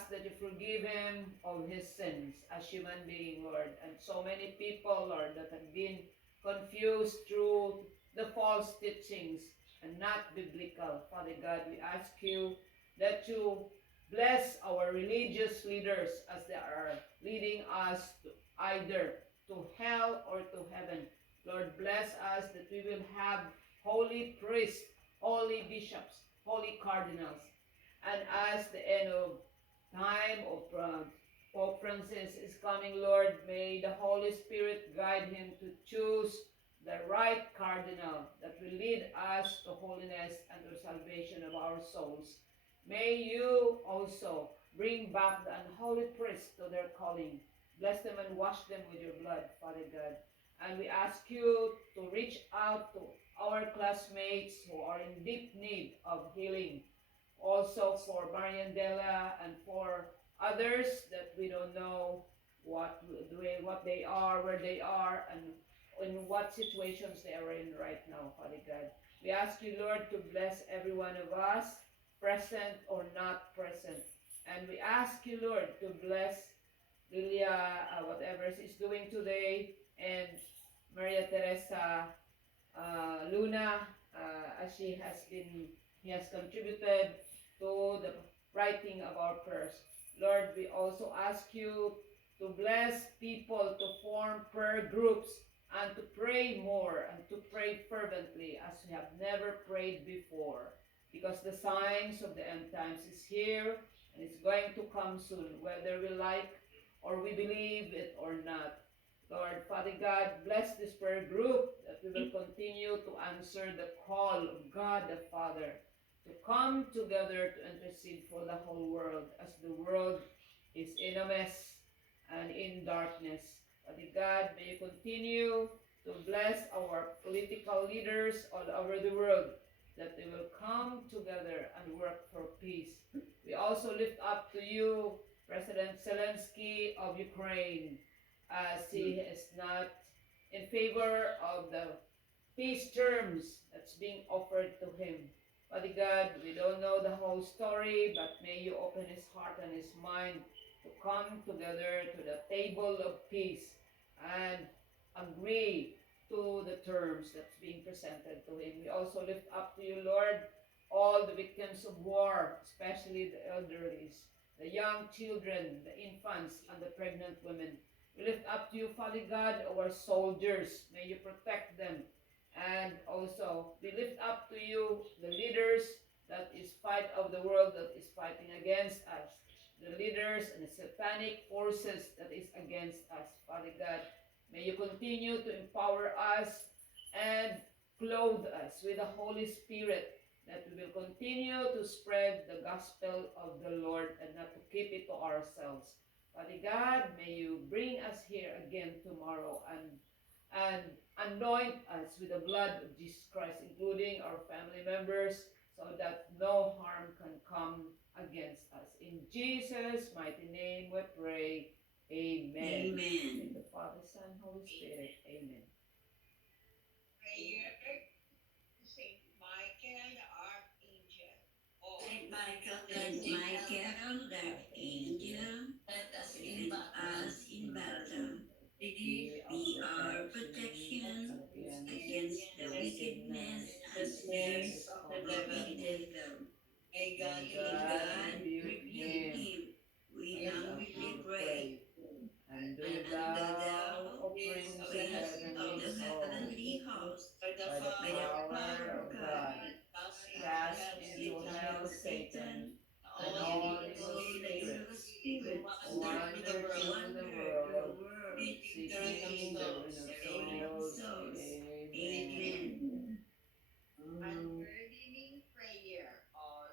ask that you forgive him of his sins as human being, Lord. And so many people, Lord, that have been confused through the false teachings and not biblical. Father God, we ask you that you bless our religious leaders as they are leading us to either to hell or to heaven. Lord, bless us that we will have holy priests, holy bishops, holy cardinals. And as the end of time of Pope Francis is coming, Lord, may the Holy Spirit guide him to choose the right cardinal that will lead us to holiness and to salvation of our souls. May you also bring back the unholy priests to their calling. Bless them and wash them with your blood, Father God. And we ask you to reach out to our classmates who are in deep need of healing. Also for Mariandela and for others that we don't know what they are, where they are, and in what situations they are in right now, Father God. We ask you, Lord, to bless every one of us, present or not present. And we ask you, Lord, to bless Lilia, whatever she's doing today, and Maria Teresa Luna, as he has contributed to the writing of our prayers. Lord, we also ask you to bless people to form prayer groups and to pray more and to pray fervently as we have never prayed before. Because the signs of the end times is here and it's going to come soon, whether we like or we believe it or not. Lord, Father God, bless this prayer group that we will continue to answer the call of God the Father to come together to intercede for the whole world as the world is in a mess and in darkness. Father God, may you continue to bless our political leaders all over the world that they will come together and work for peace. We also lift up to you President Zelensky of Ukraine as he is not in favor of the peace terms that's being offered to him. Father God, we don't know the whole story, but may you open his heart and his mind to come together to the table of peace and agree to the terms that's being presented to him. We also lift up to you, Lord, all the victims of war, especially the elderly, the young children, the infants, and the pregnant women. We lift up to you, Father God, our soldiers. May you protect them. And also, we lift up to you the leaders that is fight of the world that is fighting against us. The leaders and the satanic forces that is against us, Father God. May you continue to empower us and clothe us with the Holy Spirit that we will continue to spread the gospel of the Lord and not to keep it to ourselves. Father God, may you bring us here again tomorrow and anoint us with the blood of Jesus Christ, including our family members, so that no harm can come against us. In Jesus' mighty name we pray. Amen. Amen. In the Father, Son, Holy Spirit. Amen. Prayer to Saint Michael the Archangel. Oh, Saint Michael the Archangel, defend us in battle. Be our protection against the wickedness and snares of the devil. may God May God God rebuke rebuke him. him. We We humbly pray. And do And thou, do thou, O Prince of the Prince heavenly of the host, heavenly host, by the by the by the power power of of God, God, cast cast into into hell hell Satan Satan and and all all evil the evil spirits spirits who wander through the through the world, world, seeking the ruin of the ruin of souls. souls. Amen. Amen. unburdening prayer. All,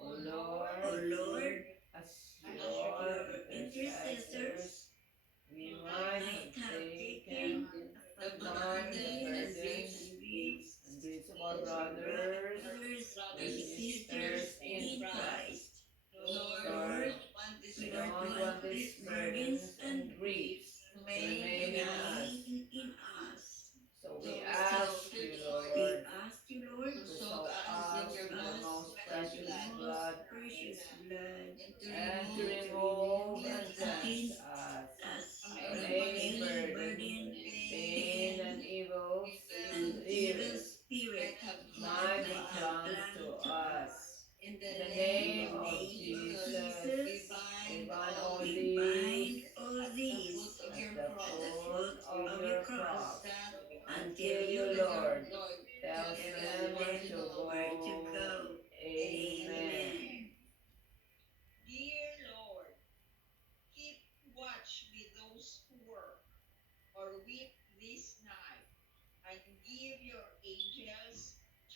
O O O Lord, Lord, as as your your intercessors, intercessors, we might might have have taken taken upon the the burdens griefs and griefs of our of our brothers brothers and and sisters sisters in in Christ. Christ. Lord, Lord, we we don't don't want want these these burdens burdens and and griefs griefs to to remain in us. remain in us. So we So ask you, we Lord, ask you, Lord, to soak to us soak in your us most in precious your most blood precious blood and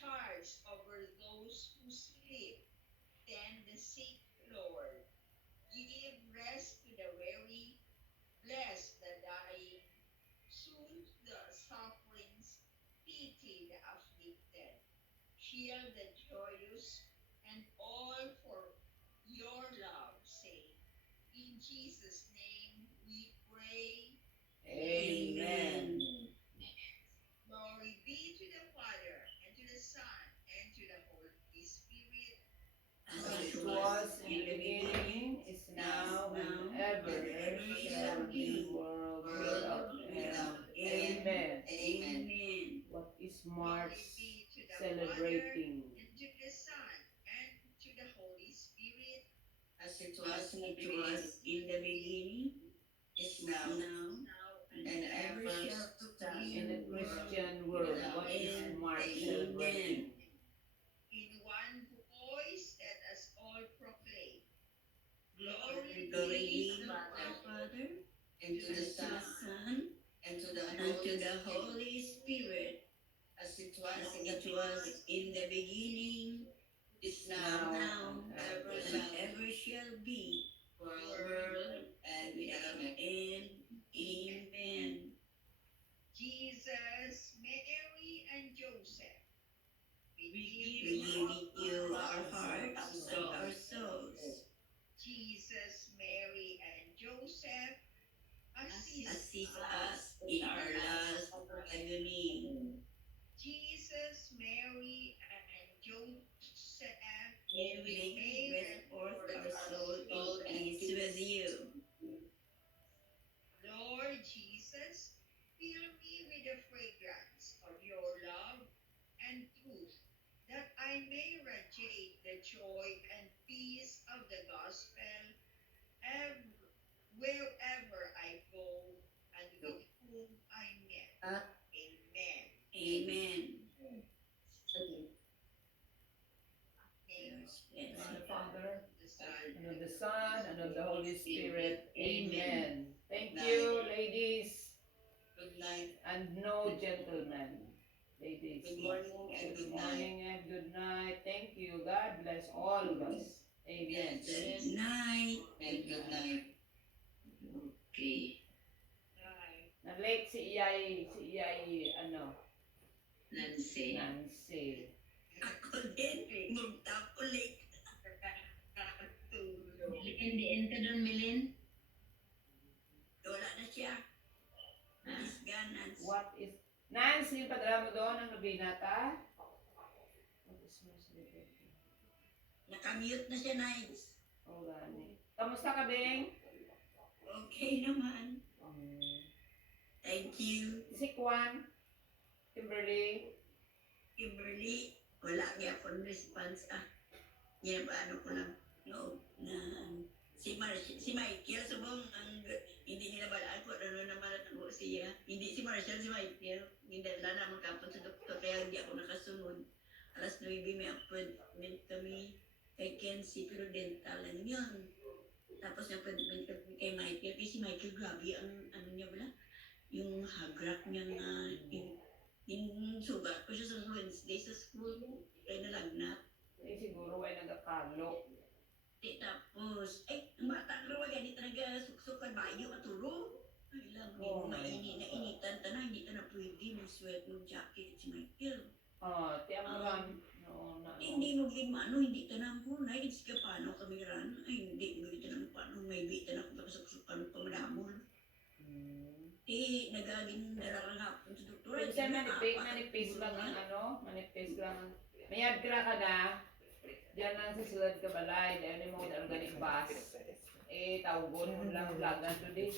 charge over those who sleep. Tend the sick, Lord. Give rest to the weary. Bless the dying. Soothe the sufferings. Pity the afflicted. Heal the joyous. And all for your love's sake. In Jesus' name we pray. Amen. Glory be to the Father, and to the Son, and to the Holy Spirit. As it was in the beginning, is now, and ever shall be, world without end. Amen. Amen. What is Glory March be to the celebrating? Father, and to the Son, and to the Holy Spirit. As it was in the beginning, is now, Now and and ever shall be. In the Christian world, what is March celebrating? in one voice, let us all proclaim. Glory Glory be be to to the the Father, Father, and to the Son, and to the Holy Spirit, as it was in the beginning, is now, and ever shall be, world and without end. Amen. Jesus, Mary, and Joseph. We We give you our hearts and our souls. Jesus, Mary, and Joseph, assist Assist us in our last agony. Jesus, Mary, and Joseph, May rest forth our soul in peace with you. Lord Jesus, fill me with the fragrance of your love and truth, that I may radiate the joy and peace of the gospel wherever I go and with whom I met. Amen. Amen. Name And of the of Father, the Son, and of the Son, and of the Holy Spirit. Amen. Thank you, ladies, Good night. and no gentlemen. Ladies, Good morning and good good night. morning and good night. Thank you. God bless all of us. Amen. Good night and good night. Okay. Bye. Na-late si Iyay, ano, Nancy. Nancy. Ako din. Munta ko late. Tulog. Diin ka doon, Milin? Wala na siya. Miss Ganas. What is... Nancy, yung padala mo doon ang nabinata? What is my celebrating? Nakamute na siya, Nice. Oh, gani. Kamusta ka, Bing? Okay naman. Thank you. Si Kwan? Kimberly? Kimberly, wala niya akong response. Yan ba ano ko lang. No, na si Michael, subong ang hindi nila balaan ko ano naman ako siya. Hindi si Marshall, si Michael. Hindi na naman kapon sa doktor kaya hindi ako nakasunod. Alas 9 may appointment kami kay Kenzie pero dental ano yun. Tapos yung appointment kami kay Michael. Kasi si Michael grabe ang ano niya wala. Yung hagrak niya nga yung sugat ko siya sa Wednesday sa school. Kaya nalagnat. Eh, siguro ay nagakalo. Tapos, ang bata ko ganit talaga suksukan bayo matulog. Ay lang, Oh, mainit na initan ta na, hindi ka na pwede mag-sweat ng jacket si Michael. Tiyan mo ran. No, na, Hindi mo gimano, hindi ka na muna, hindi ka paano kami ran. Ay, hindi mo kita na paano, may bita na kung suksukan pa madamol. Nagaging nararang hapon sa doktor. Minsan manipis lang ang ano, manipis lang. Mayad ka na, diyan lang sa sulad ka balay, dahil mo organic bus. Tawgon mo lang lagan to di.